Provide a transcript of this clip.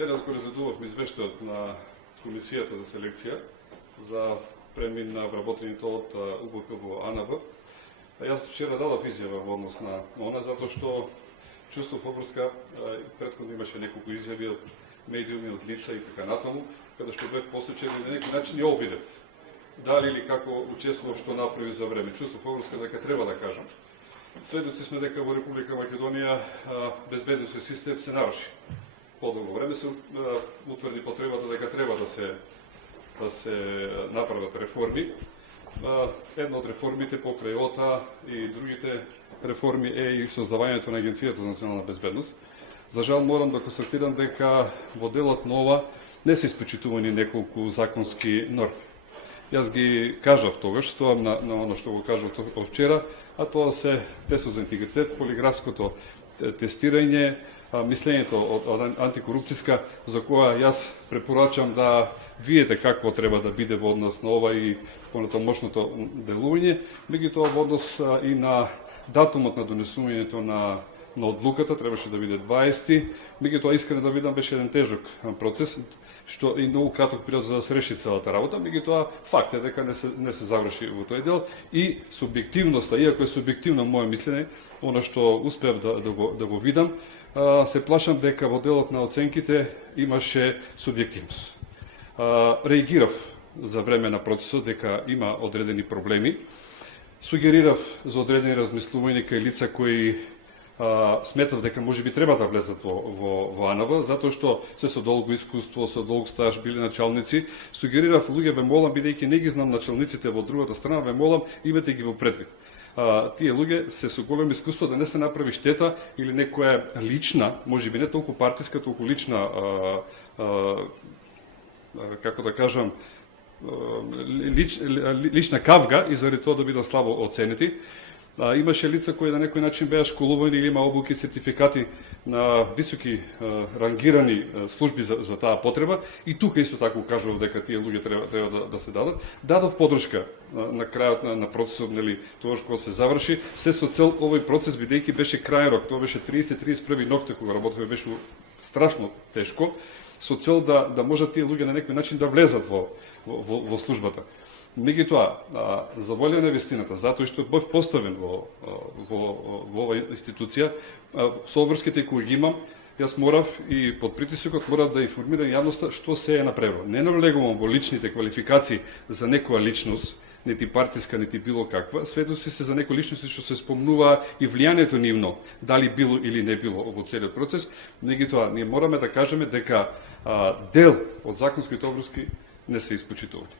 Денес го разгледувавме извештајот на Комисијата за селекција за премин на вработените од УБК во АНБ. Јас вчера дадов изјава во однос на она, затоа што чувствов обврска, претходно имаше неколку изјави од медиуми, од лица и така натаму, каде што бев посочен на некој начин и обвидев. Дали или како учествував, што направи за време. Чувствов обврска дека треба да кажам. Сведоци сме дека во Република Македонија безбедносниот систем се наруши. Подолго време се утврди потребата дека треба да се направат реформи. Една од реформите покрај ОТА и другите реформи е и создавањето на Агенцијата за национална безбедност. За жал морам да констатирам дека во делот на ова не се испочитувани неколку законски норми. Јас ги кажав тогаш, стоам на оно што го кажав вчера, а тоа се тестот за интегритет, полиграфското тестирање, мислењето од антикорупцијска, за која јас препорачам да видите какво треба да биде во однос на ова и понатамошното делување, меѓутоа во однос и на датумот на донесувањето на одлуката требаше да биде 20. Меѓутоа искрено да видам беше еден тежок процес, што и многу краток период за да се реши целата работа, меѓутоа факт е дека не се заврши во тој дел и субјективноста, иако е субјективно мое мислење, она што успеав да го видам, се плашам дека во делот на оценките имаше субјективност. Реагирав за време на процесот дека има одредени проблеми, сугерирав за одредени размислувања кај лица кои сметав дека може би треба да влезат во АНБ, затоа што се со долго искуство, со долг стаж били началници. Сугерирав луѓе, ве молам, бидејќи не ги знам началниците во другата страна, ве молам, имате ги во предвид. Тие луѓе се со големо искуство да не се направи штета или некоја лична, може би не толку партиска, толку лична, како да кажам, лична кавга и заради тоа да бидат слабо оценети. Имаше лица кои на некој начин беа школувани или има обуки и сертификати на високи рангирани служби за таа потреба и тука исто така кажував дека тие луѓе треба да се дадат. Дадов подршка на крајот на процесот, нели, тоа кога се заврши, се со цел овој процес бидејќи беше крај рок, тоа беше 30-31 ноктември кога работевме, беше страшно тешко, со цел да можат тие луѓе на некој начин да влезат во службата. Меѓутоа, за волја на вистината, затоа што бев поставен во оваа институција, со обврските кои ги имам, јас морав и под притисокот морав да информирам јавноста што се е направило. Не навлегувам во личните квалификации за некоја личност, нити партиска, нити било каква, сведоци се за некои личности што се спомнува и влијанието нивно, дали било или не било во целиот процес, меѓутоа ние мораме да кажеме дека дел од законските обврски не се испочитувани.